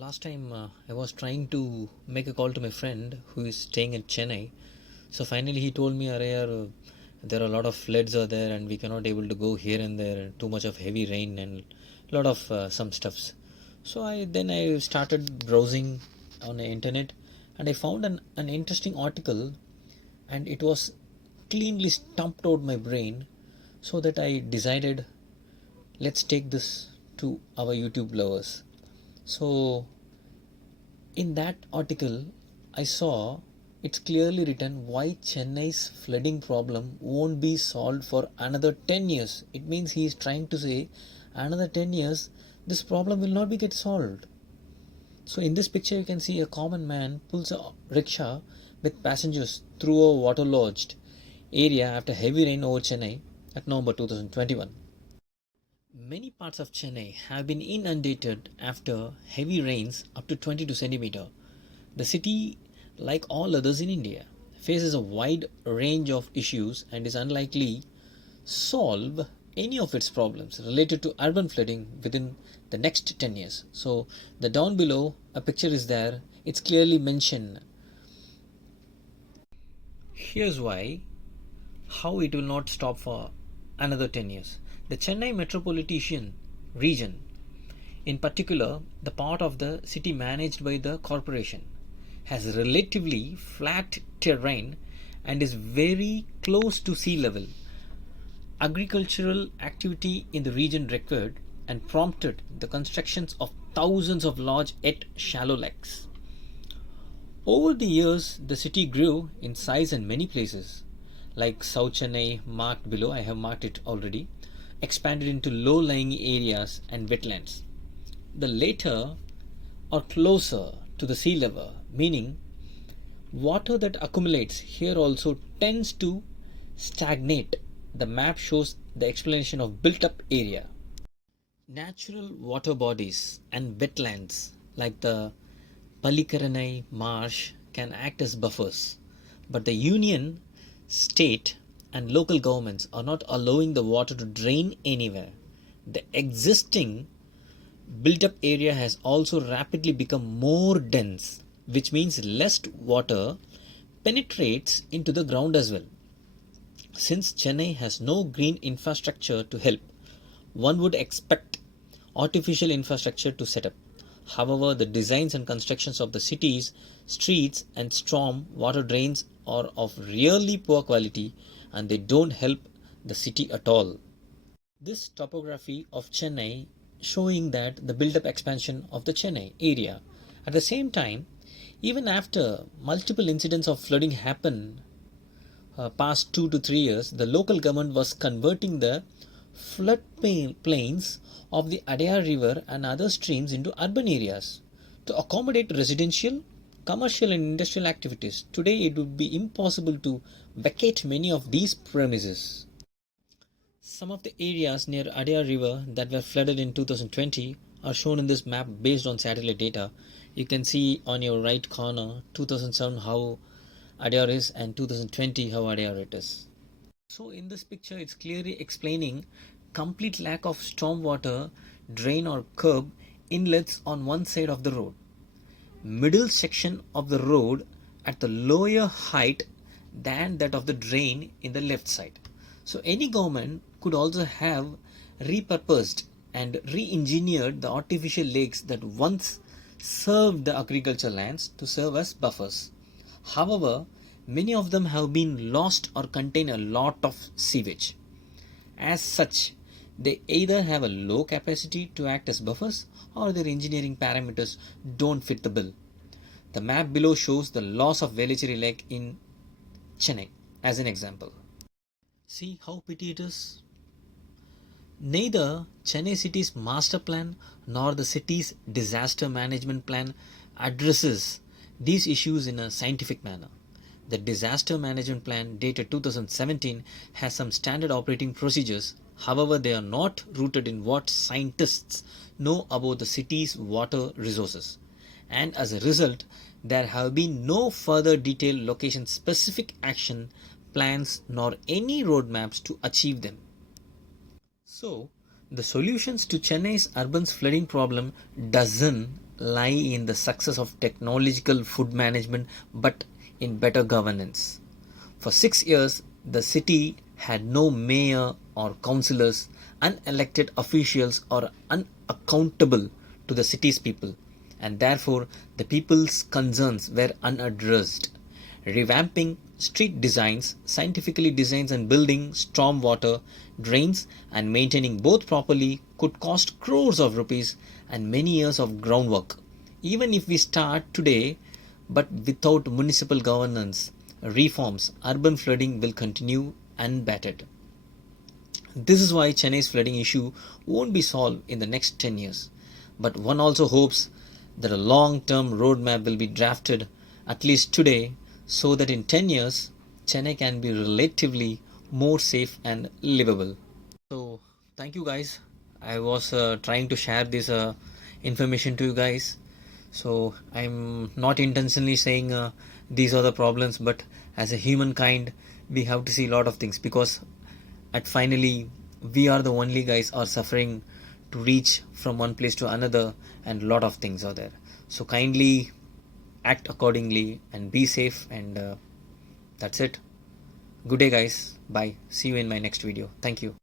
Last time I was trying to make a call to my friend who is staying in Chennai. So finally he told me, Araya, there are a lot of floods are there and we cannot able to go here and there. Too much of heavy rain and a lot of some stuffs. So I started browsing on the internet and I found an interesting article, and it was cleanly stumped out my brain, so that I decided, let's take this to our YouTube lovers. So in that article, I saw it's clearly written why Chennai's flooding problem won't be solved for another 10 years. It means he is trying to say another 10 years this problem will not be get solved. So in this picture you can see a common man pulls a rickshaw with passengers through a waterlogged area after heavy rain over Chennai at November 2021. Many parts of Chennai have been inundated after heavy rains up to 22 centimeter. The city, like all others in India, faces a wide range of issues and is unlikely solve any of its problems related to urban flooding within the next 10 years. So the down below a picture is there. It's clearly mentioned. Here's why how it will not stop for another 10 years. The Chennai metropolitan region, in particular the part of the city managed by the corporation, has relatively flat terrain and is very close to sea level. Agricultural activity in the region required and prompted the constructions of thousands of large yet shallow lakes. Over the years, the city grew in size in many places, like South Chennai, marked below, I have marked it already, expanded into low lying areas and wetlands. The latter are closer to the sea level, meaning water that accumulates here also tends to stagnate. The map shows the explanation of built up area. Natural water bodies and wetlands like the Pallikaranai marsh can act as buffers, but the union, state, and local governments are not allowing the water to drain anywhere. The existing built up area has also rapidly become more dense, which means less water penetrates into the ground as well. Since Chennai has no green infrastructure to help, one would expect artificial infrastructure to set up. However, the designs and constructions of the cities, streets, and storm water drains are of really poor quality, and they don't help the city at all. This topography of Chennai showing that the build up expansion of the Chennai area. At the same time, even after multiple incidents of flooding happen past 2 to 3 years, the local government was converting the flood plains of the Adaya River and other streams into urban areas to accommodate residential, commercial, and industrial activities. Today, it would be impossible to vacate many of these premises. Some of the areas near Adaya River that were flooded in 2020 are shown in this map based on satellite data. You can see on your right corner 2007 how Adayar is and 2020 how Adayar it is. So in this picture it's clearly explaining complete lack of stormwater drain or curb inlets on one side of the road. Middle section of the road at the lower height than that of the drain in the left side. So any government could also have repurposed and re-engineered the artificial lakes that once served the agricultural lands to serve as buffers. However, many of them have been lost or contain a lot of sewage. As such, they either have a low capacity to act as buffers or their engineering parameters don't fit the bill. The map below shows the loss of Velachery Lake in Chennai as an example. See how petty it is? Neither Chennai city's master plan nor the city's disaster management plan addresses these issues in a scientific manner. The disaster management plan dated 2017 has some standard operating procedures. However, they are not rooted in what scientists know about the city's water resources. And as a result, there have been no further detailed location specific action plans nor any roadmaps to achieve them. So, the solutions to Chennai's urban flooding problem doesn't lie in the success of technological food management but in better governance. For 6 years, the city had no mayor or councillors, unelected officials, or unaccountable to the city's people, and therefore the people's concerns were unaddressed. Revamping street designs, scientifically designs and building stormwater drains and maintaining both properly could cost crores of rupees and many years of groundwork. Even if we start today, but without municipal governance reforms, urban flooding will continue unabated. This is why Chennai's flooding issue won't be solved in the next 10 years. But one also hopes that a long term roadmap will be drafted at least today so that in 10 years Chennai can be relatively more safe and livable. So, thank you guys. I was trying to share this information to you guys. So, I'm not intentionally saying these are the problems, but as a humankind, we have to see a lot of things because at finally we are the only guys are suffering to reach from one place to another, and a lot of things are there. So, kindly act accordingly and be safe, and that's it. Good day, guys. Bye. See you in my next video. Thank you.